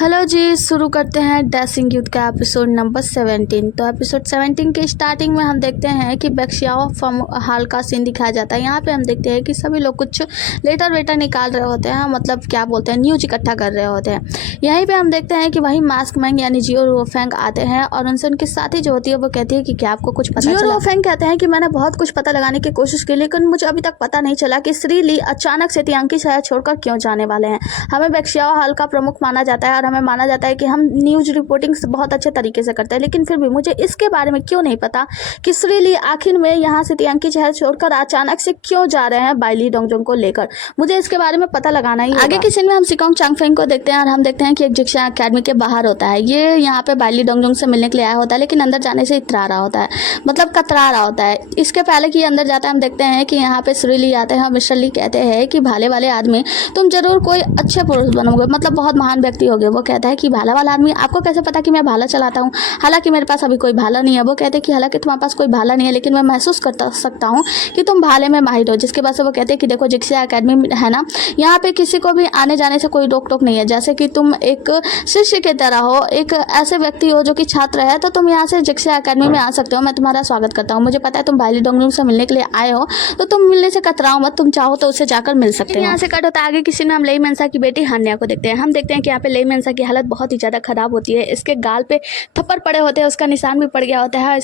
Hello जी, शुरू करते हैं डैशिंग यूथ का एपिसोड नंबर 17। तो एपिसोड 17 के स्टार्टिंग में हम देखते हैं कि बक्सियाओ फार्म हॉल का सीन दिखाया जाता है। यहाँ पे हम देखते हैं कि सभी लोग कुछ लेटर वेटर निकाल रहे होते हैं, मतलब क्या बोलते हैं, न्यूज इकट्ठा कर रहे होते हैं। यहीं पे हम देखते हैं कि वही मास्क मैंग यानी जियो रोफेंग आते हैं और उनसे उनकी साथी जो होती है वो कहती है कि क्या आपको कुछ पता चला? जियो रोफेंग कहते हैं कि मैंने बहुत कुछ पता लगाने की कोशिश की, लेकिन मुझे अभी तक पता नहीं चला कि श्री ली अचानक से तियांकी शहर छोड़कर क्यों जाने वाले हैं। हमें बक्सियाओ हॉल का प्रमुख माना जाता है और हमें माना जाता है कि हम न्यूज़ रिपोर्टिंग बहुत अच्छे तरीके से करते हैं, लेकिन फिर भी मुझे इसके बारे में क्यों नहीं पता कि श्री ली आखिर में यहाँ से तियांकी शहर छोड़कर अचानक से क्यों जा रहे हैं बाइली डोंगजोंग को लेकर। मुझे इसके बारे में पता लगाना ही। आगे की सीन में हम सिकोंग चांगफेंग को देखते हैं और हम देखते हैं कि एक जिक्सा अकेडमी के बाहर होता है। ये यहाँ पे बाइली डोंगजोंग से मिलने के लिए आया होता है, लेकिन अंदर जाने से इतरा रहा होता है, मतलब कतरा रहा होता है। इसके पहले कि अंदर जाता है हम देखते हैं कि यहाँ पे श्री ली आते हैं और मिस्टर ली कहते हैं कि भाले वाले आदमी तुम जरूर कोई अच्छे पुरुष बनोगे, मतलब बहुत महान व्यक्ति होगे। वो कहता है कि भाला वाला आदमी, आपको कैसे पता कि मैं भाला चलाता हूँ? हालांकि मेरे पास अभी कोई भाला नहीं है। वो कहते हैं कि हालांकि तुम्हारे पास कोई भाला नहीं है, लेकिन मैं महसूस कर सकता हूँ कि तुम भाले में माहिर हो। जिसके बाद से वो कहते हैं कि देखो जिक्सा अकेडमी है ना, यहाँ पे किसी को भी आने जाने से कोई रोक टोक नहीं है। जैसे कि तुम एक शिष्य की तरह हो, एक ऐसे व्यक्ति हो जो कि छात्र है, तो तुम यहाँ से जिक्सा अकेडमी में आ सकते हो। मैं तुम्हारा स्वागत करता हूँ। मुझे पता है तुम बाइली डोंगजोंग से मिलने के लिए आए हो, तो तुम मिलने से कतराओ मत, तुम चाहो तो उससे जाकर मिल सकते हो। यहाँ से कट होता है आगे किसी ने हम लेई मेंसा की बेटी हान्या को देखते हैं। हम देखते हैं कि यहाँ पे लेई मेंसा की हालत बहुत ही ज़्यादा खराब होती है। इसके गाल पे थप्पड़ पड़े होते हैं, उसका निशान भी पड़ गया होता है,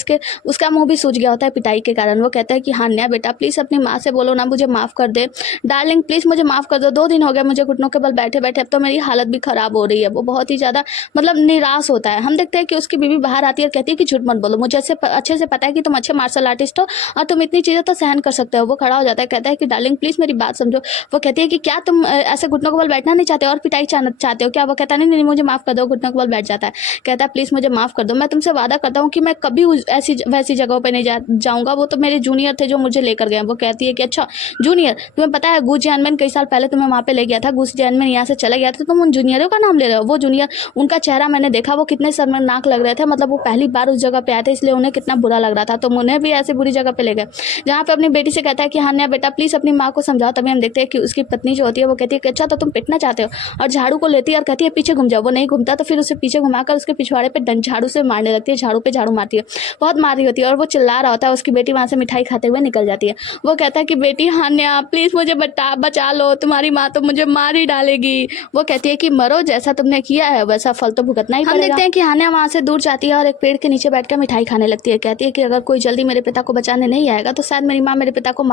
उसका मुंह भी सूज गया होता है पिटाई के कारण। वो कहता है कि हान्या बेटा प्लीज़ अपनी माँ से बोलो ना, मुझे माफ़ कर दे डार्लिंग, प्लीज़ मुझे माफ़ कर दो। 2 दिन हो गए मुझे घुटनों के बल बैठे बैठे, अब तो मेरी हालत भी ख़राब हो रही है। वो बहुत ही ज़्यादा मतलब निराश होता है। हम देखते हैं कि उसकी बीवी बाहर आती है और कहती है कि झूठ मत बोलो, मुझे अच्छे से पता है कि तुम अच्छे मार्शल आर्टिस्ट हो और तुम इतनी चीज़ें तो सहन कर सकते हो। वो खड़ा हो जाता है, कहता है कि डार्लिंग प्लीज़ मेरी बात समझो। वो कहती है कि क्या तुम ऐसे घुटनों के बल बैठना नहीं चाहते और पिटाई चाहते हो क्या? वो कहता नहीं मुझे माफ़ कर दो, घुटनों के बल बैठ जाता है। कहता है प्लीज़ मुझे माफ़ कर दो, मैं तुमसे वादा करता हूँ कि मैं कभी ऐसी वैसी जगहों पे नहीं जाऊँगा। वो तो मेरे जूनियर थे जो मुझे लेकर गए। वो कहती है कि अच्छा जूनियर, तुम्हें पता है गू जियानमैन कई साल पहले तुम्हें वहाँ पे ले गया था, गू जियानमैन यहाँ से चला गया था, तो तुम उन जूनियरों का नाम ले रहे हो? वो जूनियर, उनका चेहरा मैंने देखा, वो कितने शर्मनाक लग रहे थे, मतलब वो पहली बार उस जगह पे आए थे, इसलिए उन्हें कितना बुरा लग रहा था, तो उन्हें भी ऐसे बुरी जगह पे ले गए। जहाँ पे अपनी बेटी से कहता है कि हान्या बेटा प्लीज़ अपनी माँ को समझाओ। तभी हम देखते हैं कि उसकी पत्नी जो होती है वो कहती है कि अच्छा तो तुम पिटना चाहते हो, और झाड़ू को लेती है और कहती है पीछे घूम जाओ। वो नहीं घूमता, तो फिर उसे पीछे घुमाकर उसके पिछवाड़े पे झाड़ू से मारने लगती है, झाड़ू पे झाड़ू मारती है, बहुत मार रही होती है और वो चिल्ला रहा होता है। उसकी बेटी वहाँ से मिठाई खाते हुए निकल जाती है। वो कहता है कि बेटी हान्या प्लीज़ मुझे बचा लो, तुम्हारी माँ तो मुझे मार ही डालेगी। वो कहती है कि मरो, जैसा तुमने किया है वैसा फल तो भुगतना ही पड़ेगा। हम देखते हैं कि हान्या वहाँ से दूर जाती है और एक पेड़ के नीचे बैठकर मिठाई खाने लगती है। कहती है कि अगर कोई जल्दी मेरे पिता को बचाने नहीं आएगा तो शायद मेरी माँ मेरे पिता को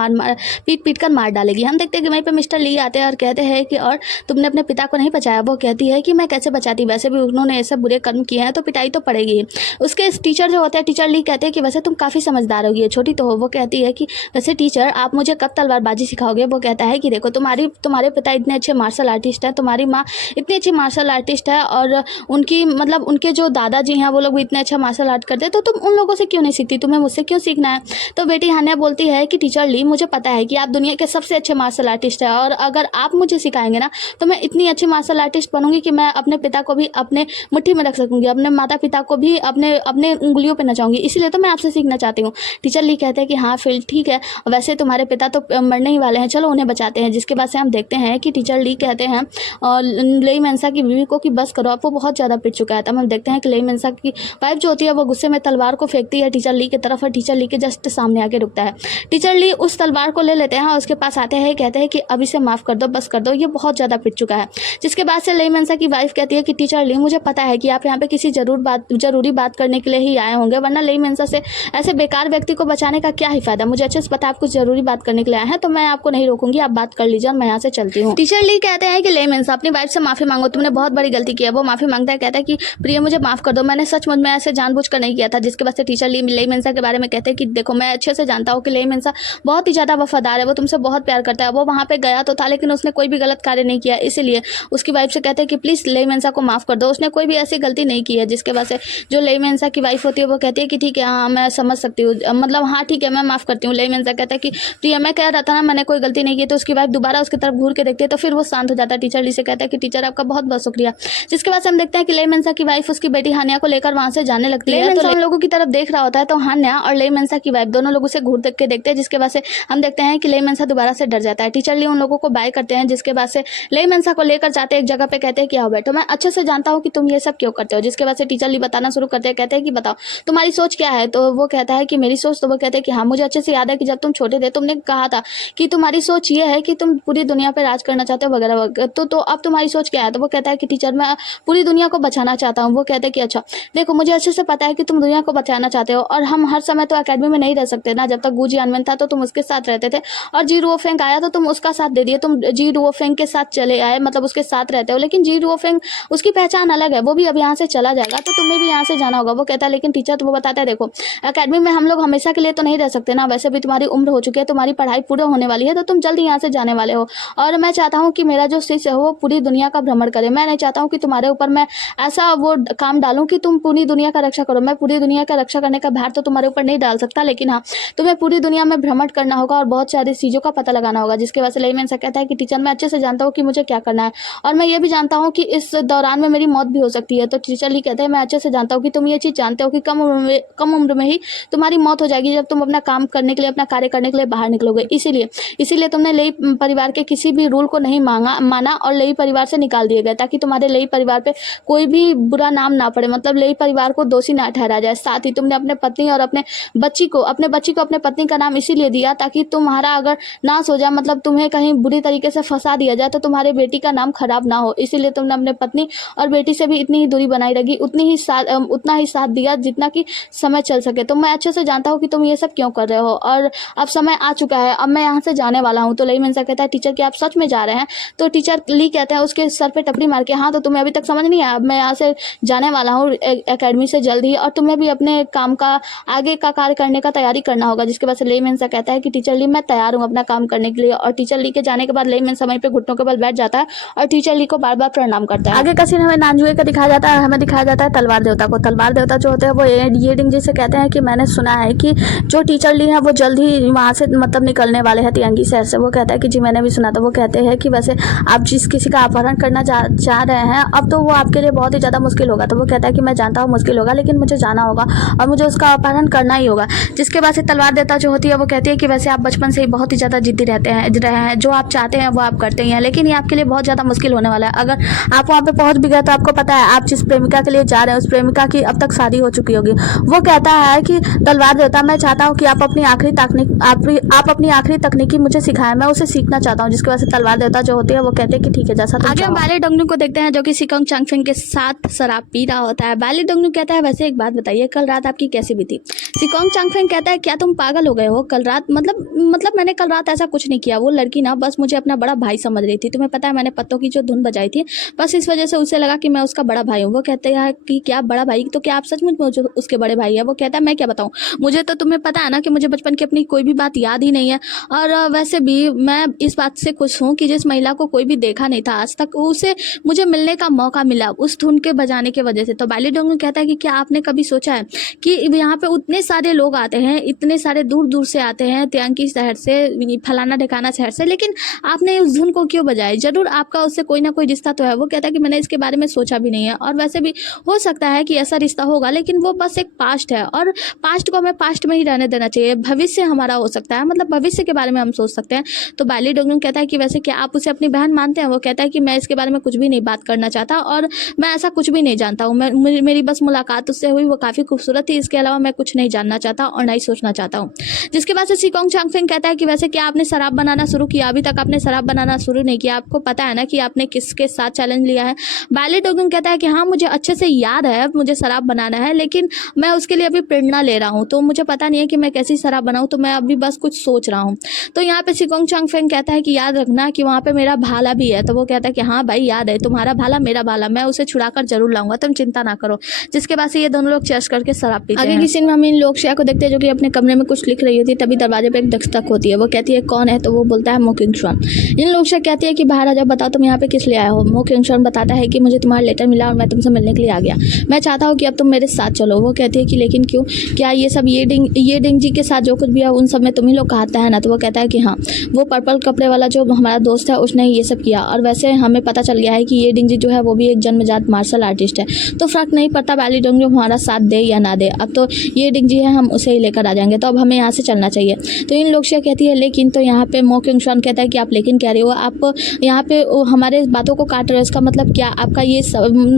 पीट कर मार डालेगी। हम देखते हैं कि वहीं पे मिस्टर ली आते हैं और कहते हैं कि और तुमने अपने पिता को नहीं बचाया? वो कहती है कि मैं कैसे बचाती, वैसे भी उन्होंने ऐसे बुरे कर्म किए हैं तो पिटाई तो पड़ेगी। उसके टीचर जो होते हैं, टीचर ली कहते हैं कि वैसे तुम काफ़ी समझदार होगी, छोटी तो हो। वो कहती है कि वैसे टीचर आप मुझे कब तलवारबाजी सिखाओगे? वो कहता है कि देखो तुम्हारे पिता इतने अच्छे मार्शल आर्टिस्ट हैं, तुम्हारी माँ इतनी अच्छी मार्शल आर्टिस्ट है और उनकी मतलब उनके जो दादाजी हैं वो लोग भी इतने अच्छा मार्शल आर्ट करते हैं, तो तुम उन लोगों से क्यों नहीं सीखती, तुम्हें मुझसे क्यों सीखना है? तो बेटी हान्या बोलती है कि टीचर ली मुझे पता है कि आप दुनिया के सबसे अच्छे मार्शल आर्टिस्ट हैं और अगर आप मुझे सिखाएंगे ना तो मैं इतनी अच्छी मार्शल आर्टिस्ट बनूंगी कि मैं अपने पिता को भी अपने मुट्ठी में रख सकूंगी, अपने माता पिता को भी अपने उंगलियों पर नचाऊंगी, इसीलिए तो मैं आपसे सीखना चाहती हूँ। टीचर ली कहते हैं कि हाँ फिर ठीक है, वैसे तुम्हारे पिता तो मरने ही वाले हैं, चलो उन्हें बचाते हैं। जिसके बाद से हम देखते हैं कि टीचर ली कहते हैं और लेई मेंसा की बीवी को कि बस करो, अब वो बहुत ज़्यादा पिट चुका है। तब हम देखते हैं कि लेई मेंसा की वाइफ जो होती है वो गुस्से में तलवार को फेंकती है टीचर ली की तरफ और टीचर ली के जस्ट सामने आके रुकता है। टीचर ली उस तलवार को ले लेते हैं और उसके पास आते हैं, कहते हैं कि अब इसे माफ़ कर दो, बस कर दो, ये बहुत ज़्यादा पिट चुका है। जिसके बाद से लेई मेंसा की वाइफ कहती है कि टीचर ली मुझे पता है कि आप यहाँ पे किसी जरूरी बात करने के लिए ही आए होंगे, वरना लेई मेंसा से ऐसे बेकार व्यक्ति को बचाने का क्या ही फायदा। मुझे अच्छे से पता है आप कुछ जरूरी बात करने के लिए आए हैं, तो मैं आपको नहीं रोकूंगी, आप बात कर लीजिए और मैं यहाँ से चलती हूँ। टीचर ली कहते हैं कि लेई मेंसा अपनी वाइफ से माफ़ी मांगो, तुमने बहुत बड़ी गलती की है। वो माफ़ी मांगता है, कहता है कि प्रिय मुझे माफ़ कर दो, मैंने सचमुच में ऐसे जानबूझकर नहीं किया था। जिसके बाद से टीचर ली लेई मेंसा के बारे में कहते हैं कि देखो मैं अच्छे से जानता हूँ कि लेई मेंसा बहुत ही ज़्यादा वफादार है, वो तुमसे बहुत प्यार करता है। वो वहाँ पे गया तो था लेकिन उसने कोई भी गलत कार्य नहीं किया, इसीलिए उसकी वाइफ से कहते हैं कि प्लीज़ लेई मेंसा को माफ़ कर दो, उसने कोई भी ऐसी गलती नहीं की है। जिसके बाद से जो लेई मेंसा की वाइफ होती है वो कहती है कि ठीक है हाँ मैं समझ सकती हूँ, मतलब हाँ ठीक है मैं माफ़ करती हूँ। लेई मेंसा कहता है कि प्रिया मैं कह रहा था ना मैंने कोई गलती नहीं की। तो उसकी वाइफ दोबारा उसकी तरफ घूर के देखती है तो फिर वो शांत हो जाता है। टीचर ली से कहता है कि टीचर आपका बहुत बहुत शुक्रिया। जिसके बाद से हम देखते हैं कि लेई मेंसा की वाइफ उसकी बेटी हान्या को लेकर वहाँ से जाने लगती है। तो उन लोगों की तरफ देख रहा होता है तो हान्या और लेई मेंसा की वाइफ दोनों लोगों से घूर देख के देखते हैं। जिसके बाद से हम देखते हैं कि लेई मेंसा दोबारा से डर जाता है। टीचर ली उन लोगों को बाय करते हैं। जिसके बाद से लेई मेंसा को लेकर जाते एक जगह पे कहते हैं कि आओ बैठो तो मैं अच्छे से जानता हूँ कि तुम ये सब क्यों करते हो। जिसके वजह से टीचर ली बताना शुरू करते हैं, कहते हैं कि बताओ तुम्हारी सोच क्या है। तो वो कहता है कि मेरी सोच, तो वो कहते हैं कि हाँ मुझे अच्छे से याद है कि जब तुम छोटे थे तुमने कहा था कि तुम्हारी सोच ये है कि तुम पूरी दुनिया पर राज करना चाहते हो वगैरह वगैरह। तो अब तुम्हारी सोच क्या है। तो वो कहता है कि टीचर मैं पूरी दुनिया को बचाना चाहता हूँ। वो कहते हैं कि अच्छा देखो मुझे अच्छे से पता है कि तुम दुनिया को बचाना चाहते हो, और हम हर समय तो अकेडमी में नहीं रह सकते ना। जब तक गुजी अनवन था तो तुम उसके साथ रहते थे, और जी रुओफेंग आया तो तुम उसका साथ दे दिए, तुम जी रुओफेंग के साथ चले आए, मतलब उसके साथ रहते हो। लेकिन जी रुओफेंग उसकी पहचान अलग है, वो भी अब यहाँ से चला जाएगा तो तुम्हें भी यहाँ से जाना होगा। वो कहता है लेकिन टीचर, तो वो बताता है देखो अकेडमी में हम लोग हमेशा के लिए तो नहीं रह सकते ना, वैसे भी तुम्हारी उम्र हो चुकी है, तुम्हारी पढ़ाई पूरी होने वाली है, तो तुम जल्दी यहाँ से जाने वाले हो। और मैं चाहता हूँ कि मेरा जो शिष्य है वो पूरी दुनिया का भ्रमण करे। मैं नहीं चाहता हूँ कि तुम्हारे ऊपर मैं ऐसा वो काम डालूं कि तुम पूरी दुनिया का रक्षा करो। मैं पूरी दुनिया का रक्षा करने का भार तो तुम्हारे ऊपर नहीं डाल सकता, लेकिन हाँ तुम्हें पूरी दुनिया में भ्रमण करना होगा और बहुत सारी चीज़ों का पता लगाना होगा। जिसके वजह से लेईमेन से कहता है कि टीचर मैं अच्छे से जानता हूँ कि मुझे क्या करना है, और मैं ये भी जानता हूँ कि इस दौरान में मेरी मौत भी हो सकती है। तो टीचर ली कहते हैं मैं अच्छे से जानता हूँ कि तुम ये चीज़ जानते हो कि कम उम्र में ही तुम्हारी मौत हो जाएगी जब तुम अपना काम करने के लिए, अपना कार्य करने के लिए बाहर निकलोगे। इसीलिए तुमने लेई परिवार के किसी भी रूल को नहीं माना और लेई परिवार से निकाल दिए गए, ताकि तुम्हारे लेई परिवार पे कोई भी बुरा नाम ना पड़े, मतलब लेई परिवार को दोषी ना ठहराया जाए। साथ ही तुमने अपने पत्नी और अपने बच्ची को अपने पत्नी का नाम इसीलिए दिया ताकि तुम्हारा अगर नाश हो जाए, मतलब तुम्हें कहीं बुरी तरीके से फंसा दिया जाए तो तुम्हारे बेटी का नाम खराब ना हो। इसीलिए तुमने अपने पत्नी और बेटी से भी इतनी ही दूरी बनाई रखी, उतना ही साथ दिया जितना कि समय चल सके। तो मैं अच्छे से जानता हूँ कि तुम ये सब क्यों कर रहे हो, और अब समय आ चुका है, अब मैं यहाँ से जाने वाला हूँ। तो लेईमेन से कहता है टीचर क्या आप सच में जा रहे हैं। तो टीचर ली कहते हैं उसके सर पे टपड़ी मार के, हाँ तो तुम्हें अभी तक समझ नहीं आया, अब मैं यहाँ से जाने वाला हूँ एकेडमी से जल्द ही, और तुम्हें भी अपने काम का आगे का कार्य करने का तैयारी करना होगा। जिसके बाद से लेईमेन से कहता है कि टीचर ली मैं तैयार हूँ अपना काम करने के लिए। और टीचर ली के जाने के बाद लेईमेन समय पे घुटनों के बल बैठ जाता है और टीचर ली को बार बार प्रणाम करता है। आगे का सीन हमें नानजुए का दिखाया जाता है, हमें दिखाया जाता है तलवार देवता को। तलवार देवता जो होते हैं वो ये डिंग जी से कहते हैं कि मैंने सुना है कि जो टीचर ली है वो जल्द ही वहाँ से मतलब निकलने वाले हैं तियांगी शहर से। वो कहता है कि जी मैंने भी सुना था। वो कहते हैं कि वैसे आप जिस किसी का अपहरण करना चाह रहे हैं अब तो वो आपके लिए बहुत ही ज़्यादा मुश्किल होगा। तो वो कहता है कि मैं जानता हूँ मुश्किल होगा, लेकिन मुझे जाना होगा और मुझे उसका अपहरण करना ही होगा। जिसके बाद से तलवार देवता जो होती है वो कहती है कि वैसे आप बचपन से ही बहुत ही ज़्यादा जिद्दी रहे हैं, जो आप चाहते हैं वो आप करते ही हैं, लेकिन ये आपके लिए बहुत ज़्यादा मुश्किल होने वाला है। अगर आप वहाँ पे पहुँच भी गए तो आपको पता है आप जिस प्रेमिका के लिए जा रहे हैं उस प्रेमिका की अब तक शादी हो चुकी होगी। वो कहता है कि तलवार देवता मैं चाहता हूँ कि आप अपनी आखिरी तकनीकी मुझे सिखाएं, मैं उसे सीखना चाहता हूँ। जिसकी वजह से तलवार देवता जो होती है वो कहते हैं कि ठीक है जैसा तुम आगे हम बैली डोंगनू को देखते हैं जो कि सिकोंग चांगफेंग के साथ शराब पी रहा होता है। बैली डोंगनू कहता है वैसे एक बात बताइए कल रात आपकी कैसी बीती। सिकोंग चांगफेंग कहता है क्या तुम पागल हो गए हो, कल रात मतलब मैंने कल रात ऐसा कुछ नहीं किया। वो लड़की ना बस मुझे अपना बड़ा भाई समझ रही थी। तुम्हें पता है मैंने पत्तों की जो धुन बजाई थी बस इस वजह से उसे लगा कि मैं उसका बड़ा भाई हूँ। वो कहते हैं कि क्या बड़ा भाई, तो क्या आप सचमुच में उसके बड़े भाई है। वो कहता है मैं क्या बताऊँ, मुझे तो तुम्हें पता है ना कि मुझे बचपन की अपनी कोई भी बात याद ही नहीं है, और वैसे भी मैं इस बात से खुश हूँ कि जिस महिला को कोई भी देखा नहीं था आज तक उसे मुझे मिलने का मौका मिला उस धुन के बजाने की वजह से। तो बैली डोंगनू कहता है कि क्या आपने कभी सोचा है कि यहाँ पे उतने सारे लोग आते हैं, इतने सारे दूर दूर से आते हैं तियांगी शहर से, फलाना ढिकाना शहर से, लेकिन आपने उस धुन को क्यों बजाया, जरूर आपका उससे कोई ना कोई रिश्ता तो है। वो कहता है कि मैंने इसके बारे में सोचा भी नहीं है, और वैसे भी हो सकता है कि ऐसा रिश्ता होगा, लेकिन वो बस एक पास्ट है और पास्ट को हमें पास्ट में ही रहने देना चाहिए। भविष्य हमारा हो सकता है, मतलब भविष्य के बारे में हम सोच सकते हैं। तो बैली डोंगनू कहता है कि वैसे क्या आप उसे अपनी बहन मानते हैं। वो कहता है कि मैं इसके बारे में कुछ भी नहीं बात करना चाहता और मैं ऐसा कुछ भी नहीं जानता हूँ। मेरी बस मुलाकात उससे हुई, वो काफ़ी खूबसूरत थी, इसके अलावा मैं कुछ नहीं जानना चाहता और नहीं सोचना चाहता हूँ। जिसके बाद से सिकोंग चांगफेंग कहता है कि वैसे क्या आपने शराब बनाना शुरू किया, अभी तक आपने शराब बनाना शुरू नहीं किया, आपको पता है ना कि आपने किसके साथ चैलेंज लिया है। बैली डोंगनू कहता है कि हाँ मुझे अच्छे से याद है मुझे शराब बनाना है, लेकिन मैं उसके लिए अभी प्रेरणा ले रहा हूँ, तो मुझे पता नहीं है कि मैं कैसी शराब बनाऊँ, तो मैं अभी बस कुछ सोच रहा हूँ। तो यहाँ पे सिकोंग चांगफेंग कहता है कि याद रखना कि वहाँ पे मेरा भाला भी है। तो वो कहता है कि हाँ भाई याद है, तुम्हारा भाला मेरा भाला, मैं उसे छुड़ाकर जरूर लाऊंगा, तुम चिंता ना करो। जिसके बाद से ये दोनों लोग चेस करके शराब पीते हैं। आगे की सीन में हम इन लोकशिया को देखते हैं जो कि अपने कमरे में कुछ लिख रही होती है। तभी दरवाजे पे एक दस्तक होती है। वो कहती है कौन है, तो वो बोलता है मो किंगशुआन। इन लोकशिया कहती है कि बाहर आ जाओ, बताओ तुम यहाँ पे किस लिए आए हो। मो किंगशुआन बताता है कि मुझे तुम्हारा लेटर मिला और मैं तुमसे मिलने के लिए आ गया, मैं चाहता हूँ कि अब तुम मेरे साथ चलो। वो कहती है कि लेकिन क्यों, क्या ये सब ये डिंग जी के साथ जो कुछ भी है उन सब में तुम ही लोग कहता है ना। तो वो कहता है कि हाँ, वो पर्पल कपड़े वाला जो हमारा दोस्त है उसने ये सब किया, और वैसे हमें पता चल गया है कि ये डिंग जी जो है वो भी एक जन्मजात मार्शल आर्टिस्ट है, तो फर्क नहीं पड़ता बैली डोंगनू हमारा साथ दे या ना दे, अब तो ये डिंग जी है हम उसे ही लेकर आ जाएंगे, तो अब हमें यहाँ से चलना चाहिए। तो इन लोकशिया कहती है लेकिन, तो यहाँ पे मो किंगशुआन कहता है कि आप लेकिन कह रहे हो, आप यहाँ पे हमारे बातों को काट रहे हो, इसका मतलब मतलब क्या आपका ये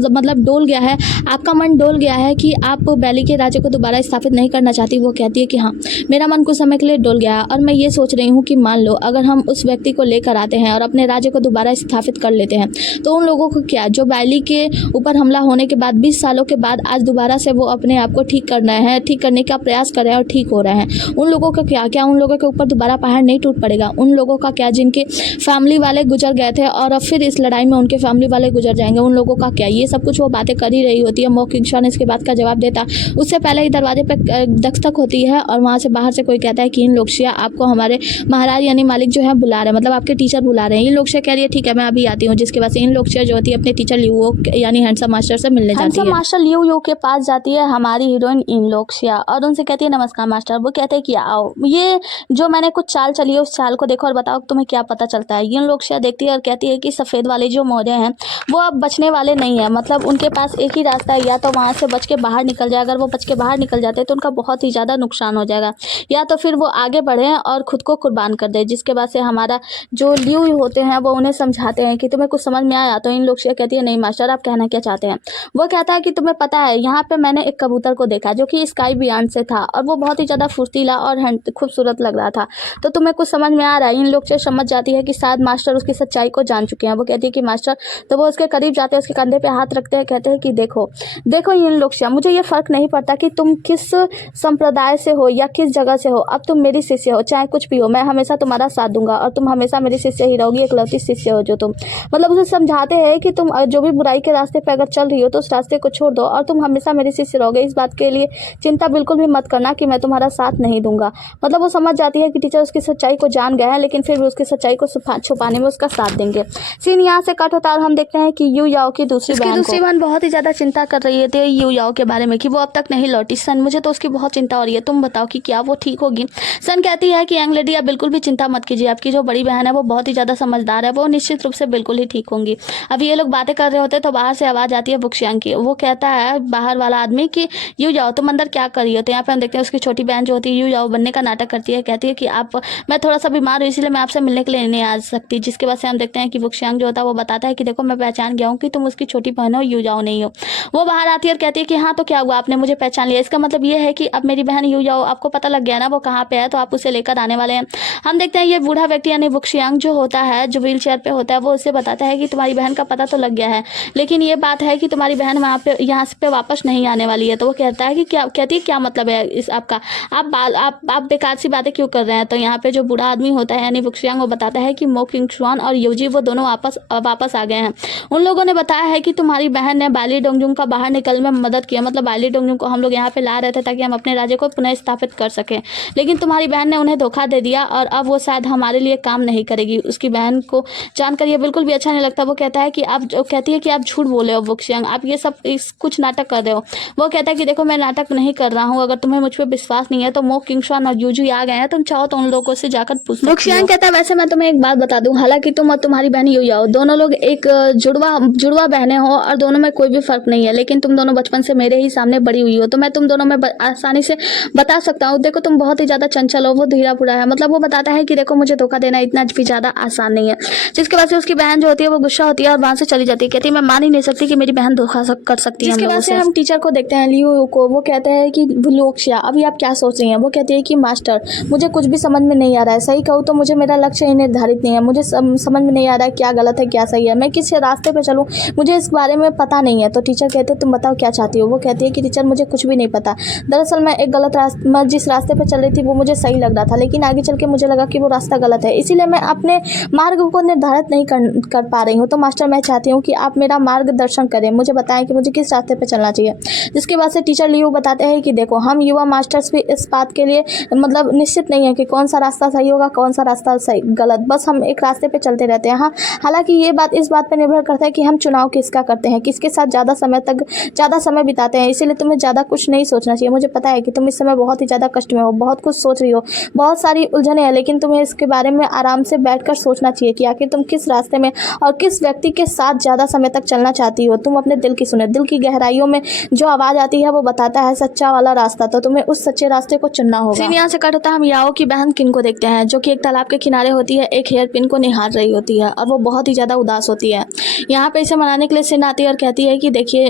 मतलब डोल गया है, आपका मन डोल गया है कि आप बैली के राज्य को दोबारा स्थापित नहीं करना चाहती। वो कहती है कि हाँ, मेरा मन कुछ समय के लिए डोल गया और मैं ये सोच रही हूँ कि मान लो अगर हम उस व्यक्ति को लेकर आते हैं और अपने राज्य को दोबारा स्थापित कर लेते हैं तो उन लोगों को क्या, जो बैली के ऊपर हमला होने के बाद 20 सालों के बाद आज दोबारा से वो अपने आप को ठीक करने का प्रयास कर रहे हैं और ठीक हो रहे हैं, उन लोगों का क्या उन लोगों के ऊपर दोबारा पहाड़ नहीं टूट पड़ेगा? उन लोगों का क्या जिनके फैमिली वाले गुजर गए थे और अब फिर इस लड़ाई में उनके फैमिली वाले गुजर जाएंगे, उन लोगों का क्या? ये सब कुछ वो बातें कर ही रही होती है। मो किंगशॉन इसके बात का जवाब देता, उससे पहले ही दरवाजे पर दस्तक होती है और वहाँ से बाहर से कोई कहता है कि इन लोक्शिया आपको हमारे महाराज यानी मालिक जो है बुला रहे हैं, मतलब आपके टीचर बुला रहे हैं। इन लोक्शिया कह रही है ठीक है मैं अभी आती हूँ, जिसके बाद से इन लोक्शिया जो होती है अपने टीचर लियो यानी हैंडसम मास्टर से मिलने जाती है। हैंडसम मास्टर लियो के पास जाती है हमारी हीरोइन इन लोक्शिया और उनसे कहती है नमस्कार मास्टर। वो कहते हैं कि आओ, ये जो मैंने कुछ चाल चली है उस चाल को देखो और बताओ तुम्हें क्या पता चलता है। इन लोक्शिया देखती है और कहती है कि सफ़ेद वाले जो मोरे हैं वो अब बचने वाले नहीं है, मतलब उनके पास एक ही रास्ता है, या तो वहाँ से बच के बाहर निकल जाए। अगर वो बच के बाहर निकल जाते तो उनका बहुत ही ज़्यादा नुकसान हो जाएगा, या तो फिर वो आगे बढ़े और खुद को कुर्बान कर दे। जिसके बाद से हमारा जो लियो होते हैं वो उन्हें समझाते हैं कि तुम्हें कुछ समझ में आया? तो इन लोक्शिया कहती है नहीं मास्टर, आप कहना क्या चाहते हैं? वो कहता है कि तुम्हें पता है यहाँ पे मैंने एक कबूतर को देखा जो कि स्काई बियॉन्ड से था और वो बहुत ही ज़्यादा फुर्तीला और खूबसूरत लग रहा था, तो तुम्हें कुछ समझ में आ रहा है? इन लोक्शिया समझ जाती है कि शायद मास्टर उसकी सच्चाई को जान चुके हैं। वो कहती है कि मास्टर, तो वो उसके करीब जाते हैं, उसके कंधे पे हाथ रखते हैं, कहते हैं कि देखो इन लोक्शिया, मुझे ये फ़र्क नहीं पड़ता कि तुम किस संप्रदाय से हो या किस जगह से हो, अब तुम मेरी शिष्य हो, चाहे कुछ भी हो, मैं हमेशा तुम्हारा साथ दूंगा और तुम हमेशा मेरी शिष्य ही रहोगी, एकलौती शिष्य हो जो तुम। मतलब उसे समझाते हैं कि तुम जो भी बुराई के रास्ते पे अगर चल रही हो तो उस रास्ते को छोड़ दो और तुम हमेशा मेरी शिष्य रहोगे, इस बात के लिए चिंता बिल्कुल भी मत करना कि मैं तुम्हारा साथ नहीं दूंगा। मतलब वो समझ जाती है कि टीचर उसकी सच्चाई को जान गए हैं लेकिन फिर भी उसकी सच्चाई को छुपाने में उसका साथ देंगे। सीन यहाँ से कट होता है और हम देखते हैं कि यू याओ की दूसरी बहन बहुत ही ज़्यादा चिंता कर रही थी यू याओ के बारे में कि वो अब तक नहीं लौटी। सन, मुझे तो उसकी बहुत चिंता हो रही है, तुम बताओ कि क्या वो ठीक होगी? सन कहती है कि यंग लेडी आप बिल्कुल भी चिंता मत कीजिए, आपकी जो बड़ी बहन है वो बहुत ही ज़्यादा समझदार है, वो निश्चित रूप से बिल्कुल ही ठीक होंगी। अभी ये लोग बातें कर रहे होते तो बाहर से आवाज़ आती है बुक्शियांग की। वो कहता है बाहर वाला आदमी कि यू जाओ तुम अंदर क्या कर रही हो? तो यहाँ पे हम देखते हैं उसकी छोटी बहन जो होती है यू जाओ बनने का नाटक करती है, कहती है कि आप, मैं थोड़ा सा बीमार हूँ इसलिए मैं आपसे मिलने के लिए नहीं आ सकती। जिसके बाद से हम देखते हैं कि बुक्शियांग जो होता है वो बताता है कि देखो मैं पहचान गया हूँ कि तुम उसकी छोटी बहन हो, यू जाओ नहीं हो। वो बाहर आती है और कहती है कि हाँ तो क्या हुआ, आपने मुझे पहचान लिया, इसका मतलब ये है कि अब मेरी बहन यू जाओ आपको पता लग गया ना वो कहाँ पे है, तो आप उसे लेकर आने वाले हैं। हम देखते हैं ये बूढ़ा व्यक्ति यानी बुक्शियांग जो होता है, जो व्हील चेयर पे होता है, वो उसे बताता है कि तुम्हारी बहन का पता तो लग गया है लेकिन ये बात है कि तुम्हारी बहन वहाँ पे यहाँ पे वापस नहीं आने वाली है। तो वो कहता है कि कहती है क्या मतलब है इस आपका, आप बेकार सी बातें क्यों कर रहे हैं? तो यहाँ पे जो बूढ़ा आदमी होता है यानी बुक्शियांग वो बताता है कि मो किंगशुआन और यूजी वो दोनों वापस आ गए हैं। उन लोगों ने बताया है कि तुम्हारी बहन ने बाली डोंगजुंग का बाहर निकलने में मदद किया, मतलब बाली डोंगजुंग को हम लोग यहाँ पे ला रहे थे ताकि हम अपने राज्य को पुनः स्थापित कर सकें, लेकिन तुम्हारी बहन ने उन्हें धोखा दे दिया और अब वो शायद हमारे लिए काम नहीं करेगी। उसकी बहन को जानकर ये बिल्कुल भी अच्छा नहीं लगता। वो कहता है कि कहती है कि आप झूठ बोले हो बुक्शियांग, आप ये सब कुछ नाटक कर रहे हो। वो कहता है कि देखो मैं नाटक नहीं कर रहा हूँ, अगर तुम्हें मुझ पर विश्वास नहीं है तो मो किंगशुआन और यूजी आ गए हैं, तुम चाहो तो उन लोगों से जाकर पूछ सकते हो। बुक्शियांग कहता है वैसे मैं तुम्हें एक बात बता दूं, हालांकि तुम और तुम्हारी बहन यू जाओ दोनों लोग एक जुड़वा बहनें हो और दोनों में कोई भी फर्क नहीं है, लेकिन तुम दोनों बचपन से मेरे ही सामने बड़ी हुई हो तो मैं तुम दोनों में आसानी से बता सकता हूँ। देखो तुम बहुत ही ज्यादा चंचल हो, वो धीरा पूरा है। मतलब वो बताता है कि देखो मुझे धोखा देना इतना भी ज्यादा आसान नहीं है। जिसके बाद से उसकी बहन जो होती है वो गुस्सा होती है और वहां से चली जाती है, कहती है मैं मान ही नहीं सकती कि मेरी बहन धोखा कर सकती है। जिसके बाद से हम टीचर को देखते हैं लियो को। वो कहते हैं कि लोक्शिया अभी आप क्या सोच रही हैं? वो कहती है कि मास्टर मुझे कुछ भी समझ में नहीं आ रहा है, सही कहूँ तो मुझे मेरा लक्ष्य ही निर्धारित नहीं है, मुझे समझ में नहीं आ रहा है क्या गलत है क्या सही है, मैं किस रास्ते पे चलूँ मुझे इस बारे में पता नहीं है। तो टीचर कहते हैं तुम बताओ क्या चाहती हो? वो कहती है कि टीचर मुझे कुछ भी नहीं पता, दरअसल मैं एक गलत रास्ते, मैं जिस रास्ते पे चल रही थी वो मुझे सही लग रहा था लेकिन आगे चल के मुझे लगा कि वो रास्ता गलत है, इसीलिए मैं अपने मार्ग को निर्धारित नहीं कर पा रही हूँ। तो मास्टर मैं चाहती हूँ कि आप मेरा मार्गदर्शन करें, मुझे बताएं कि मुझे किस रास्ते पे चलना चाहिए। जिसके बाद से टीचर लियो बताते हैं कि देखो हम युवा मास्टर्स भी इस बात के लिए मतलब निश्चित नहीं है कि कौन सा रास्ता सही होगा कौन सा रास्ता सही गलत, बस हम एक रास्ते पे चलते रहते हैं। हाँ हालांकि ये बात इस बात पर निर्भर करता है कि हम चुनाव किसका करते हैं, किसके साथ ज़्यादा समय बिताते हैं, इसीलिए तुम्हें ज़्यादा कुछ नहीं सोचना चाहिए। मुझे पता है कि तुम इस समय बहुत ही ज़्यादा कष्ट में हो, बहुत कुछ सोच रही हो, बहुत सारी उलझने हैं, लेकिन तुम्हें इसके बारे में आराम से बैठकर सोचना चाहिए कि आखिर तुम किस रास्ते में और किस व्यक्ति के साथ ज़्यादा समय तक चलना चाहती हो। तुम अपने दिल की सुने, दिल की गहराइयों में जो आवाज़ आती है वो बताता है सच्चा वाला रास्ता, तो तुम्हें उस सच्चे रास्ते को चुनना होगा। सीन यहाँ से कट होता है, हम याओ की बहन किन को देखते हैं जो कि एक तालाब के किनारे होती है, एक हेयर पिन को निहार रही होती है और वो बहुत ही ज़्यादा उदास होती है। यहाँ पे इसे मनाने के लिए सिन आती है और कहती है कि देखिए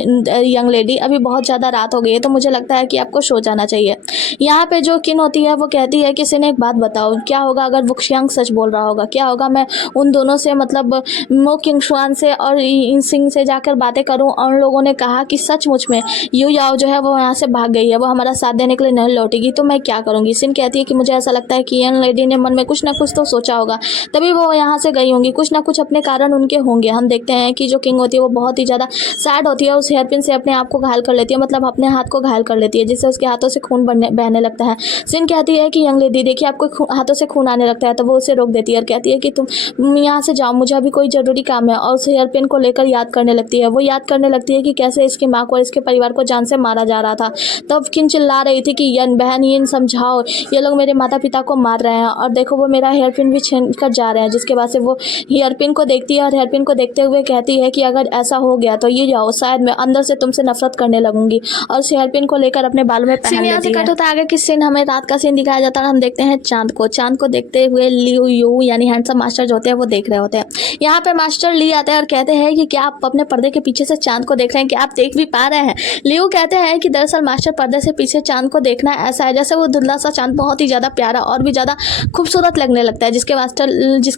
यंग लेडी, अभी बहुत ज़्यादा रात हो गई है तो मुझे लगता है कि आपको सो जाना चाहिए। यहाँ पे जो किन होती है वो कहती है कि सिन एक बात बताओ, क्या होगा अगर वुक्शियांग सच बोल रहा होगा, क्या होगा मैं उन दोनों से मतलब मो किंगशुआन से और इन सिंह से जाकर बातें करूं और उन लोगों ने कहा कि सचमुच में यू याओ जो है वो यहाँ से भाग गई है, वो हमारा साथ देने के लिए नहीं लौटेगी, तो मैं क्या करूँगी। सिन कहती है कि मुझे ऐसा लगता है कि यंग लेडी ने मन में कुछ ना कुछ तो सोचा होगा, तभी वो यहाँ से गई होंगी, कुछ ना कुछ अपने कारण उनके होंगे। हम देखते हैं कि जो किंग होती है वो बहुत ही ज़्यादा सैड होती है, उस हेयरपिन से अपने आप को घायल कर लेती है, मतलब अपने हाथ को घायल कर लेती है, जिससे उसके हाथों से खून बहने लगता है। सिन कहती है कि यंग लेडी देखिए आपको हाथों से खून आने लगता है, तो वो उसे रोक देती है और कहती है कि तुम यहाँ से जाओ, मुझे अभी कोई ज़रूरी काम है, और उस हेयरपिन को लेकर याद करने लगती है। वो याद करने लगती है कि कैसे इसकी माँ को और इसके परिवार को जान से मारा जा रहा था। तब किन चिल्ला रही थी कि यन बहन यन समझाओ, ये लोग मेरे माता पिता को मार रहे हैं और देखो वो मेरा हेयरपिन भी छीन कर जा रहे हैं। जिसके बाद से वो हेयरपिन को देखती है और हेयरपिन को देखते हुए कहती है कि अगर ऐसा हो गया तो ये जाओ, शायद मैं अंदर से तुमसे नफरत करने लगूंगी, और उस हेयरपिन को लेकर अपने बालों में पहन लेती है। कट होता है आगे किस सीन, हमें रात का सीन दिखाया जाता है। हम देखते हैं चांद को देखते हुए लियू यू यानी हैंडसम मास्टर जो होते हैं वो देख रहे होते हैं। यहाँ पे मास्टर ली आते हैं और कहते हैं कि क्या आप अपने पर्दे के पीछे से चांद को देख रहे हैं, कि आप देख भी पा रहे हैं। लियू कहते हैं कि दरअसल मास्टर पर्दे से पीछे चांद को देखना ऐसा है जैसे वो धुंधला सा चांद बहुत ही ज़्यादा प्यारा और भी ज़्यादा खूबसूरत लगने लगता है। जिसके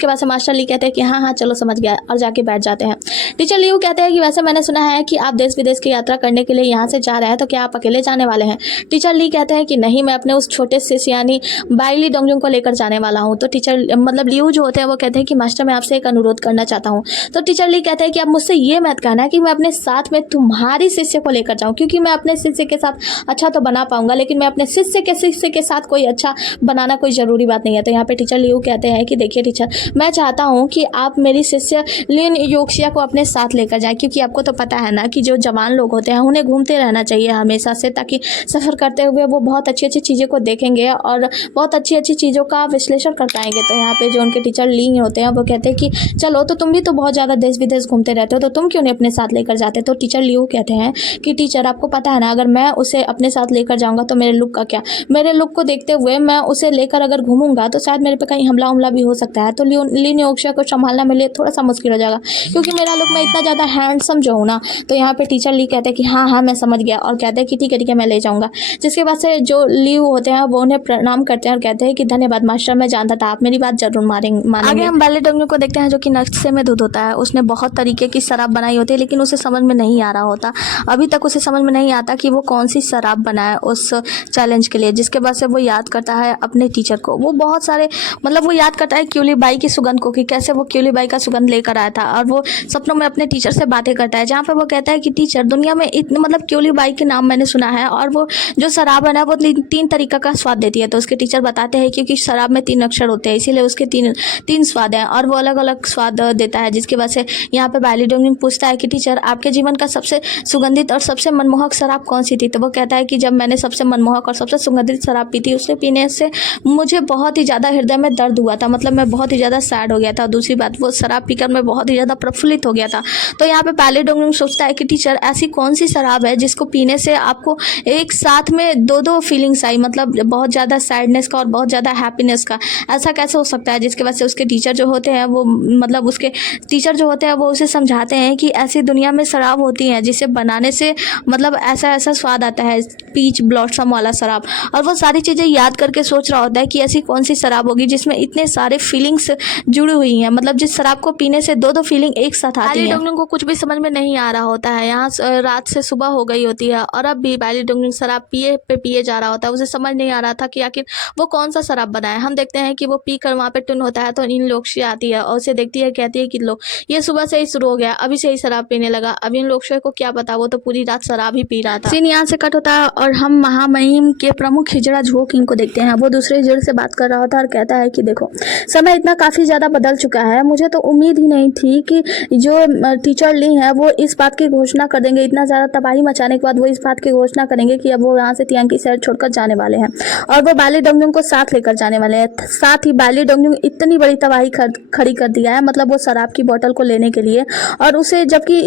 बाद से मास्टर ली कहते हैं कि हाँ चलो समझ गया, और जाके बैठ जाते हैं। टीचर लियू कहते हैं कि वैसे मैंने सुना है कि आप देश विदेश की यात्रा करने के लिए यहाँ से जा रहे हैं, तो क्या आप अकेले जाने वाले हैं। टीचर ली कहते हैं कि नहीं, मैं अपने उस छोटे शिष्य यानी बाइली डोंगजुंग को लेकर जाने वाला हूँ। तो टीचर मतलब लियू जो होते हैं वो कहते हैं कि मास्टर मैं आपसे एक अनुरोध करना चाहता हूँ। तो टीचर ली कहते हैं कि आप मुझसे ये मत कहना कि मैं अपने साथ में तुम्हारी शिष्य को लेकर जाऊँ, क्योंकि मैं अपने शिष्य के साथ अच्छा तो बना पाऊंगा, लेकिन मैं अपने शिष्य के साथ कोई अच्छा बनाना कोई ज़रूरी बात नहीं है। तो यहाँ पे टीचर लियू कहते हैं कि देखिए टीचर, मैं चाहता हूँ कि आप मेरी शिष्य लिन योक्सिया को अपने साथ लेकर जाएं, क्योंकि आपको तो पता है ना कि जो जवान लोग होते हैं उन्हें घूमते रहना चाहिए हमेशा से, ताकि सफ़र करते हुए वो बहुत अच्छी अच्छी चीज़ों को देखेंगे और बहुत अच्छी अच्छी चीज़ों का विश्लेषण कर पाएंगे। तो यहाँ पे जो उनके टीचर ली होते हैं वो कहते हैं कि चलो, तो तुम भी तो बहुत ज़्यादा देश विदेश घूमते रहते हो, तो तुम क्यों नहीं अपने साथ लेकर जाते। तो टीचर लियू कहते हैं कि टीचर आपको पता है ना, अगर मैं उसे अपने साथ लेकर जाऊँगा तो मेरे लुक का क्या, मेरे लुक को देखते हुए मैं उसे लेकर अगर घूमूंगा तो शायद मेरे पे कहीं हमला भी हो सकता है। तो लिन योक्सिया को संभालना मेरे लिए थोड़ा सा मुश्किल हो जाएगा, क्योंकि मेरा लुक मैं इतना ज़्यादा हैंडसम जो हूँ ना। तो यहाँ पे टीचर ली कहते हैं कि हाँ मैं समझ गया, और कहते हैं कि ठीक है मैं ले जाऊँगा। जिसके बाद से जो लियू होते हैं वो उन्हें प्रणाम करते हैं और कहते हैं कि धन्यवाद मास्टर, मैं जानता था आप मेरी बात जरूर मानेंगे। आगे हम बैली डोंगजुंग को देखते हैं जो कि नक्शे में दूध होता है। उसने बहुत तरीके की शराब बनाई होती है, लेकिन उसे समझ में नहीं आ रहा होता, अभी तक उसे समझ में नहीं आता कि वो कौन सी शराब बनाए उस चैलेंज के लिए। जिसके बाद से वो याद करता है अपने टीचर को, वो बहुत सारे मतलब वो याद करता है क्यूली बाई की सुगंध को, कि कैसे वो क्यूली बाई का सुगंध लेकर आया था, और वो सपनों में अपने टीचर से बातें करता है, जहाँ पे वो कहता है कि टीचर दुनिया में इतने मतलब क्यूली बाई के नाम मैंने सुना है, और वो जो शराब है ना वो 3 तरीका का स्वाद देती है। तो उसके टीचर बताते हैं क्योंकि शराब में 3 अक्षर होते हैं, इसीलिए उसके 3 स्वाद हैं और वो अलग अलग स्वाद देता है। जिसके बाद से यहाँ पे बैली डोंगजुंग पूछता है कि टीचर आपके जीवन का सबसे सुगंधित और सबसे मनमोहक शराब कौन सी थी। तो वो कहता है कि जब मैंने सबसे मनमोहक और सबसे सुगंधित शराब पी थी, उसे पीने से मुझे बहुत ही ज़्यादा हृदय में दर्द हुआ था, मतलब मैं बहुत ही ज़्यादा सैड हो गया था। दूसरी बात, वो शराब पीकर मैं बहुत ही ज़्यादा प्रफुल्लित हो गया था। तो यहाँ पे बैली डोंगजुंग सोचता है कि टीचर ऐसी कौन सी शराब है जिसको पीने से आपको एक साथ में दो फीलिंग्स आई, मतलब बहुत ज़्यादा सैडनेस का और बहुत ज़्यादा हैप्पीनेस का, ऐसा कैसे हो सकता है। जिसके बाद से उसके टीचर जो होते हैं वो मतलब उसके टीचर जो होते हैं वो उसे समझाते हैं कि ऐसी दुनिया में शराब होती है जिसे बनाने से मतलब ऐसा स्वाद आता है, पीच ब्लॉसम वाला शराब। और वो सारी चीज़ें याद करके सोच रहा होता है कि ऐसी कौन सी शराब होगी जिसमें इतने सारे फीलिंग्स जुड़ी हुई हैं, मतलब जिस शराब को पीने से दो फीलिंग एक साथ आती है। डोंगजुंग को कुछ भी समझ में नहीं आ रहा होता है। यहाँ रात से सुबह हो गई होती है और अब भी बैली डोंगजुंग शराब पिए जा रहा होता है। उसे समझ नहीं आ रहा था कि आखिर वो कौन सा शराब बनाए। हम देखते हैं कि वो पी कर वहाँ पे टुन होता है तो इन लोक्शी आती है और उसे देखती है, कहती है कि लो ये सुबह से ही शुरू हो गया, अभी से ही शराब पीने लगा। अब इन लोक्शी को क्या पता, वो तो पूरी रात शराब ही पी रहा था। सीन यहाँ से कट होता है और हम महामहिम के प्रमुख हिजड़ा झो किंग को देखते हैं। वो दूसरे हिजड़े से बात कर रहा होता है और कहता है कि देखो समय इतना काफ़ी ज़्यादा बदल चुका है, मुझे तो उम्मीद ही नहीं थी कि जो टीचर ली है वो इस बात की घोषणा कर देंगे, इतना ज़्यादा तबाही मचाने के बाद वो इस बात की घोषणा करेंगे कि अब वो यहाँ से तियांकी शहर छोड़कर जाने वाले हैं और वो बैली डोंगजुंग को साथ लेकर जाने वाले हैं। साथ ही बैली डोंगजुंग इतनी बड़ी तबाही खड़ी कर दिया है, मतलब वो शराब की बोतल को लेने के लिए, और उसे जबकि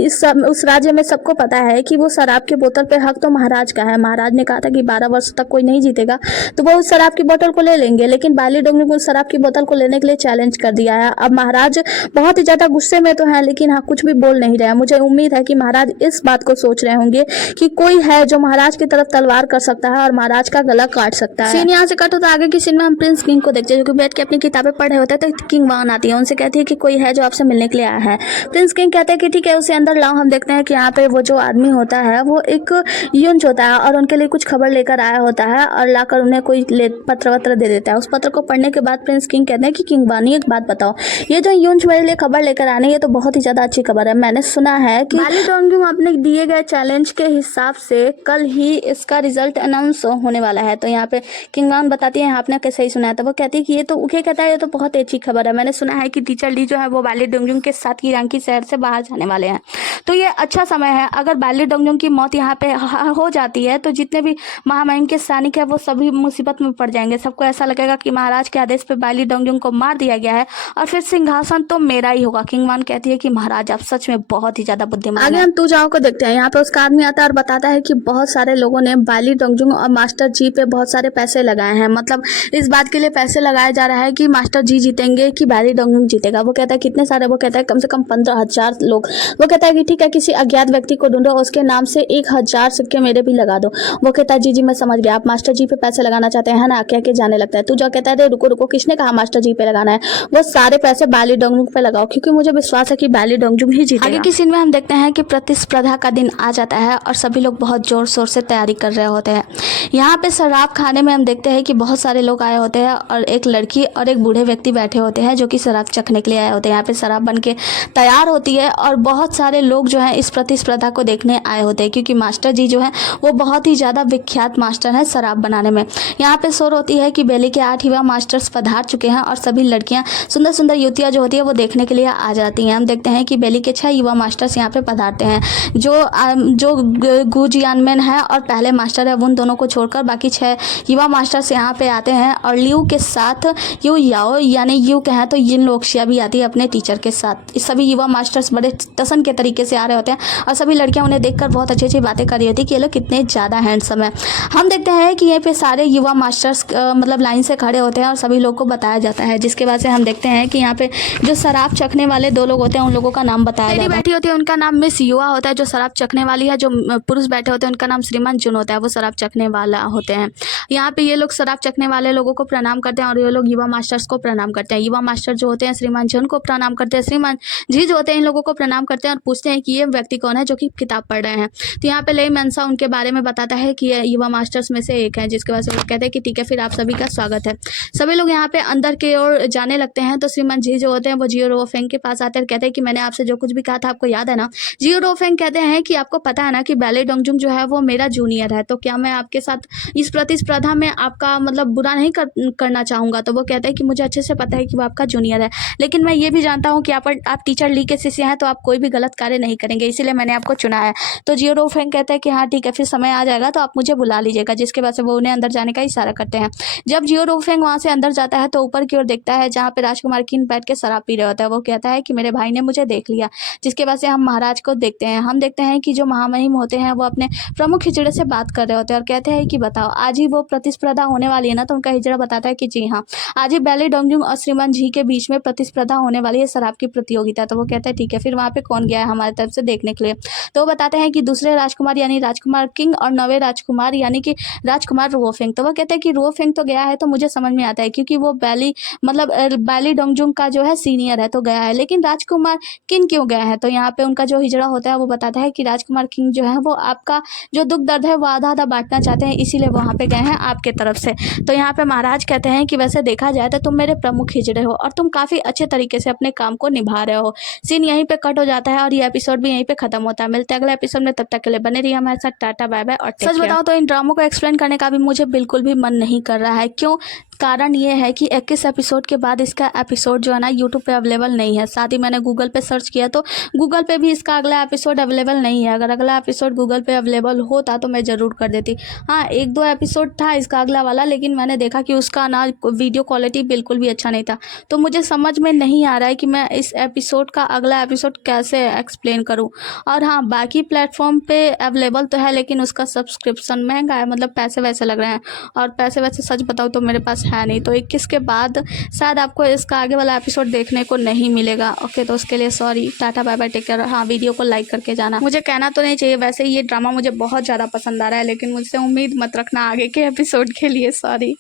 उस राज्य में सबको पता है कि वो शराब की बोतल पे हक तो महाराज का है। महाराज ने कहा था कि 12 वर्ष तक कोई नहीं जीतेगा तो वो उस शराब की बोतल को ले लेंगे, लेकिन बैली डोंगजुंग उस शराब की बोतल को लेने के लिए चैलेंज कर दिया है। अब महाराज बहुत ही ज़्यादा गुस्से में तो है, लेकिन हाँ कुछ भी बोल नहीं रहे हैं। मुझे उम्मीद है कि महाराज इस बात को सोच रहे होंगे कि कोई है जो महाराज की तरफ तलवार कर सकता है और महाराज का गला काट सकता है। सीन यहाँ से कट होता है आगे की सीन में हम प्रिंस किंग को देखते हैं जो कि बैठ के अपनी किताबें पढ़ रहे होते हैं। तो किंग वान आती है, उनसे कहती है कि कोई है जो आपसे मिलने के लिए आया है। प्रिंस किंग कहते हैं कि ठीक है उसे अंदर लाओ। हम देखते हैं कि यहाँ पे वो जो आदमी होता है वो एक यूंच होता है और उनके लिए कुछ खबर लेकर आया होता है और लाकर उन्हें कोई पत्र वत्र दे देता है। उस पत्र को पढ़ने के बाद प्रिंस किंग कहते हैं कि किंग वानी एक बात बताओ, ये जो यूंच मेरे लिए खबर लेकर आने ये तो बहुत ही ज्यादा अच्छी खबर है। मैंने सुना है कि बाली डोंगजुंग अपने दिए गए चैलेंज के हिसाब से कल ही इसका रिजल्ट अनाउंस होने वाला है। तो यहाँ पे किंग वान बताती है आपने कैसे ही सुना है। तो वो कहती है कि ये तो उके कहता है ये तो बहुत अच्छी खबर है। मैंने सुना है कि टीचर ली जो है वो बाली डोंगजुंग के साथ कीरांकी शहर से बाहर जाने वाले हैं। तो ये अच्छा समय है। अगर बाली डोंगजुंग की मौत यहाँ पे हो जाती है तो जितने भी महामहिम के सैनिक है वो सभी मुसीबत में पड़ जाएंगे। सबको ऐसा लगेगा कि महाराज के आदेश पे बाली डोंगजुंग को मार दिया गया है और फिर सिंहासन तो मेरा ही होगा। किंग वान कहती है कि महाराज आप सच में बहुत ही ज्यादा बुद्धिमान हैं। आगे हम तू जाओ को देखते हैं। यहाँ पे उसका आदमी आता है और बताता है कि बहुत सारे लोगों ने बाली डोंगजुंग और मास्टर जी पे बहुत सारे पैसे लगाए हैं। मतलब इस बात के लिए पैसे लगाया जा रहा है कि मास्टर जी जीतेंगे कि बाली डोंगजुंग जीतेगा। वो कहता है कितने सारे, वो कहता है कम से कम 15,000 लोग। वो कहता है कि ठीक है किसी अज्ञात व्यक्ति को ढूंढो, उसके नाम से 1,000 सिक्के मेरे भी लगा दो। वो कहता है जी मैं समझ गया, आप मास्टर जी पे पैसे लगाना चाहते हैं ना, कह के जाने लगता है। तू जो कहता है रुको रुको, किसने कहा मास्टर जी पे लगाना है, वो सारे पैसे बाली डोंगजुंग पे लगाओ क्योंकि मुझे विश्वास है कि बाली डोंगजुंग ही जीतेगा। आगे की सीन में हम देखते हैं कि प्रतिस्पर्धा का दिन आ जाता है और सभी लोग बहुत जोर शोर से तैयारी कर रहे होते हैं। यहाँ पे शराब खाने में हम देखते हैं कि बहुत सारे लोग आए होते हैं और एक लड़की और एक बूढ़े व्यक्ति बैठे होते हैं जो कि शराब चखने के लिए आए होते हैं। यहाँ पे शराब बन के तैयार होती है और बहुत सारे लोग जो है इस प्रतिस्पर्धा को देखने आए होते हैं क्योंकि मास्टर जी जो है वो बहुत ही ज़्यादा विख्यात मास्टर हैं शराब बनाने में। यहाँ पे शोर होती है कि बेली के 8 युवा मास्टर्स पधार चुके हैं और सभी लड़कियाँ सुंदर सुंदर युवतियाँ जो होती है वो देखने के लिए आ जाती हैं। हम देखते हैं कि बेली के 6 युवा मास्टर्स यहाँ पे पधारते हैं। जो गु जियानमैन है और पहले मास्टर है उन दोनों को छोड़कर बाकी 6 युवा मास्टर्स यहाँ पे आते हैं और लियू के साथ यू याओ यानी यू कहें तो यिन लोक्शिया भी आती है अपने टीचर के साथ। इस सभी युवा मास्टर्स बड़े टसन के तरीके से आ रहे होते हैं और सभी लड़कियां उन्हें देखकर बहुत अच्छी अच्छी बातें कर रही होती है कि ये लोग कितने ज़्यादा हैंडसम है। हम देखते हैं कि यहाँ पे सारे युवा मास्टर्स मतलब लाइन से खड़े होते हैं और सभी लोग को बताया जाता है, जिसके बाद से हम देखते हैं कि यहाँ पे जो शराब चखने वाले 2 लोग होते हैं उन लोगों का नाम बताया जाता है। बैठी होती है उनका नाम मिस युवा होता है जो शराब चखने वाली है। जो पुरुष बैठे होते हैं उनका नाम श्रीमान जुन होता है, वो शराब चखने वाला होते हैं। यहाँ पे ये लोग शराब चखने वाले लोगों को प्रणाम करते हैं और ये लोग युवा मास्टर्स को प्रणाम करते हैं। युवा मास्टर जो होते हैं श्रीमान जुन को प्रणाम करते हैं, श्रीमान जी जो होते हैं इन लोगों को प्रणाम करते हैं और पूछते हैं कि ये व्यक्ति कौन है जो कि किताब पढ़ रहे हैं। तो यहाँ पे लेई मनसा उनके बारे में बताता है कि ये युवा मास्टर्स में से एक है, जिसके वजह से वो कहते हैं कि ठीक है फिर आप सभी का स्वागत है। सभी लोग यहाँ पे अंदर की ओर जाने लगते हैं तो श्रीमान जी जो होते हैं वो जियो रोफेंग के पास आते हैं, कहते हैं कि मैंने आपसे जो कुछ भी कहा था आपको याद है ना। जियो रोफेंग कहते हैं कि आपको पता है ना कि बाली डोंगजुंग जो है वो मेरा जूनियर है, तो क्या मैं आपके साथ इस प्रतिस्पर्धा में आपका मतलब बुरा नहीं करना चाहूँगा। तो वो कहते हैं कि मुझे अच्छे से पता है कि वो आपका जूनियर है, लेकिन मैं ये भी जानता हूँ कि आप टीचर ली के शिष्य हैं तो आप कोई भी गलत कार्य नहीं करेंगे, इसीलिए मैंने आपको चुना है। तो जियो रोफेंग कहते हैं कि हाँ ठीक है फिर समय आ जाएगा तो आप मुझे बुला लीजिएगा, जिसके बाद से वो उन्हें अंदर जाने का इशारा करते हैं। जब जियो रोफेंग वहाँ से अंदर जाता है तो ऊपर की ओर देखता है जहाँ पे राजकुमार किन बैठ के शराब पी रहे होता है। वो कहता है कि मेरे भाई ने मुझे देख लिया, जिसके बाद से हम महाराज को देखते हैं। हम देखते हैं कि जो महामहिम होते हैं वो अपने प्रमुख हिजड़े से बात कर रहे होते हैं और कहते हैं कि बताओ आज ही वो प्रतिस्पर्धा होने वाली है ना। तो उनका हिजड़ा बताता है कि जी हाँ आज ही बाली डोंगजुंग और श्रीमान जी के बीच में प्रतिस्पर्धा होने वाली है, शराब की प्रतियोगिता। तो वो कहते हैं ठीक है फिर वहाँ पे कौन गया है हमारी तरफ से देखने के लिए। तो वो बताते हैं कि दूसरे राजकुमार यानी राजकुमार किंग और नवे राजकुमार यानी कि राजकुमार रुओफेंग। तो वो कहते हैं कि रुओफेंग तो गया है तो मुझे समझ में आता है क्योंकि वो बाली डोंगजुंग का जो है सीनियर है तो गया है, लेकिन राजकुमार किंग क्यों गया है। तो यहाँ पे उनका जो हिजड़ा होता है वो बताता है कि राजकुमार किंग जो है वो आपका जो दुख दर्द है वो आधा आधा बांटना चाहते हैं, इसीलिए वहाँ पे गए हैं आपके तरफ से। तो यहाँ पे महाराज कहते हैं कि वैसे देखा जाए तो तुम मेरे प्रमुख हिजड़े हो और तुम काफ़ी अच्छे तरीके से अपने काम को निभा रहे हो। सीन यहीं पे कट हो जाता है और ये एपिसोड भी यहीं पे खत्म होता है। मिलते हैं अगले एपिसोड में, तब तक के लिए बने रहिए हमारे साथ। Tata bye bye. और सच बताओ तो इन ड्रामों को एक्सप्लेन करने का भी मुझे बिल्कुल भी मन नहीं कर रहा है। क्यों? कारण ये है कि 21 एपिसोड के बाद इसका एपिसोड जो है ना यूट्यूब पे अवेलेबल नहीं है। साथ ही मैंने गूगल पे सर्च किया तो गूगल पे भी इसका अगला एपिसोड अवेलेबल नहीं है। अगर अगला एपिसोड गूगल पे अवेलेबल होता तो मैं ज़रूर कर देती। हाँ 1-2 एपिसोड था इसका अगला वाला, लेकिन मैंने देखा कि उसका ना वीडियो क्वालिटी बिल्कुल भी अच्छा नहीं था। तो मुझे समझ में नहीं आ रहा है कि मैं इस एपिसोड का अगला एपिसोड कैसे एक्सप्लेन करूँ। और हाँ बाकी प्लेटफॉर्म पे अवेलेबल तो है लेकिन उसका सब्सक्रिप्शन महंगा है, मतलब पैसे वैसे लग रहे हैं। और पैसे वैसे सच बताऊँ तो मेरे पास है नहीं, तो 21 के बाद शायद आपको इसका आगे वाला एपिसोड देखने को नहीं मिलेगा। ओके, तो उसके लिए sorry, tata bye bye, take care. हाँ, वीडियो को लाइक करके जाना। मुझे कहना तो नहीं चाहिए, वैसे ये ड्रामा मुझे बहुत ज़्यादा पसंद आ रहा है, लेकिन मुझसे उम्मीद मत रखना आगे के एपिसोड के लिए, सॉरी।